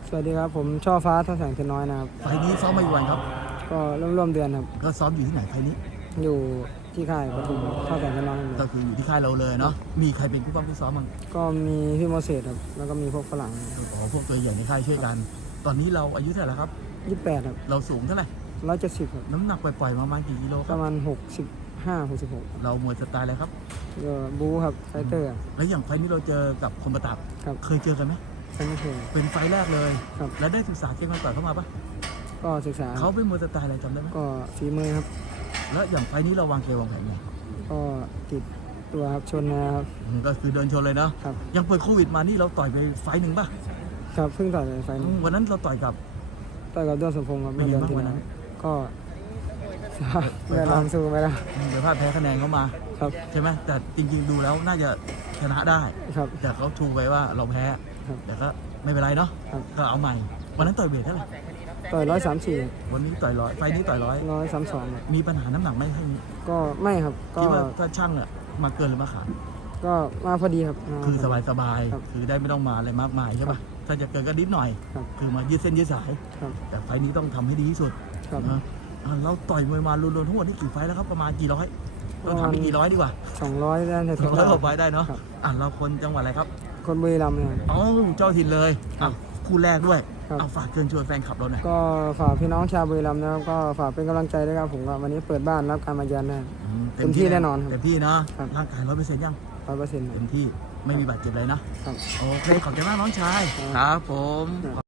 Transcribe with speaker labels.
Speaker 1: สวัสดีครับผมช่อฟ้าท่าแสงเทนน้อยนะครับ
Speaker 2: ไฟล์นี้ซ้อมมากี่วันครับ
Speaker 1: ก็ร่วมเดือนครับ
Speaker 2: ก็ซ้อมอยู่ที่ไหนไฟล์นี้
Speaker 1: อยู่ที่ค่ายปทุมท่าแสงเทนน้อย
Speaker 2: ก็คืออยู่ที่ค่ายเราเลยเนาะมีใครเป็นผู้ป้องผู้ซ้อมบ้าง
Speaker 1: ก็มีพี่โมเสสครับแล้วก็มีพวกฝรั่ง
Speaker 2: อ๋อพวกตัวใหญ่ในค่ายช่วยกัน ตอนนี้เราอายุเท่าไหร่แล้วครับ
Speaker 1: 28ครับ
Speaker 2: เราสูงเท่าไหร่
Speaker 1: 170ครับ
Speaker 2: น้ำหนักปล่อยๆประมาณกี่กิโลค
Speaker 1: ประ
Speaker 2: รับ
Speaker 1: มาณ65-66
Speaker 2: เรามวยสไตล์อะไรครับ
Speaker 1: ก็บู๊ครับไฟเตอร์
Speaker 2: แล้วอย่างไฟล์นี้เราเจอกับคมประตับ
Speaker 1: ครับ
Speaker 2: เคยเจอกันไหม
Speaker 1: ไม่เคย
Speaker 2: เป็นไฟล์แรกเลย
Speaker 1: ครับ
Speaker 2: แล้วได้ศึกษาเกมการต่อยเข้ามาปะ
Speaker 1: ก็ศึกษา
Speaker 2: เขาเป็นมวยสไตล์อะไรจำได้ไหม
Speaker 1: ก็ฝีมือครับ
Speaker 2: แล้วอย่างไฟล์นี้เราวางเกมวางแผนไง
Speaker 1: ก็ติดตัวครับชนนะครับ
Speaker 2: ก็คือเดินชนเลยเนาะยังเปิดโควิดมานี่เราต่อยไปไฟล์หนึ่งป่ะ
Speaker 1: ครับเพิ่งต่อยไปไฟนึง
Speaker 2: วันนั้นเราต่อยกับ
Speaker 1: ด้วนสมพงษ์ครับ
Speaker 2: เป็นยังไงบ้างวันนั้น
Speaker 1: ก็ไม่ลองสู้ไม่ได้
Speaker 2: ไปพลาดแพ้คะแนนเขามา
Speaker 1: ครับ
Speaker 2: ใช่ไหมแต่จริงๆดูแล้วน่าจะชนะได้
Speaker 1: ครับ
Speaker 2: แต่เขาชูไว้ว่าเราแพ้แต่ก็ไม่เป็นไรเนาะก็เอาใหม่วันนั้นต่อยเวทเท่าไหร่
Speaker 1: ต่อย134
Speaker 2: วันนี้ต่อยร้อยไฟนี้ต่อย
Speaker 1: 132
Speaker 2: มีปัญหาน้ำหนักไหมให้
Speaker 1: ก็ไม่ครับก็
Speaker 2: คิดว่าถ้าช่างอะมาเกินหรือมาขาด
Speaker 1: ก็มาพอดีครับ
Speaker 2: คือสบายคือได้ไม่ต้องมาอะไรมากมายใช่ป่ะถ้าจะเกินก็นิดหน่อยคือมายืดเส้นยืดสายแต่ไฟนี้ต้องทำให้ดีที่สุดเราต่อยมวยมารวมๆทั้งหมดที่กี่ไฟแล้วครับประมาณกี่ร้อยเราทำไปกี่ร้อยดีกว่า
Speaker 1: 200ได้
Speaker 2: ถึง200ต่อไปได้เนาะเราคนจังหวัดอะไรครับ
Speaker 1: คนบุรีรัมย์เนี่ย
Speaker 2: อ๋อเจ้าถิ่นเลยคู่แรกด้วยเอาฝากเชิญชวนแฟนคลับเราหน่อย
Speaker 1: ก็ฝากพี่น้องชาวบุรีรัมย์นะครับก็ฝากเป็นกำลังใจด้วยครับผมก็วันนี้เปิดบ้านรับการมาเยือนนะเต็มที่แน่นอน
Speaker 2: เต็มที่เนาะร่างกาย100%ยัง
Speaker 1: 100%
Speaker 2: เต็มที่ไม่มีบาดเจ็บเลยนะโอเคขอบใจมากน้องชายครับผม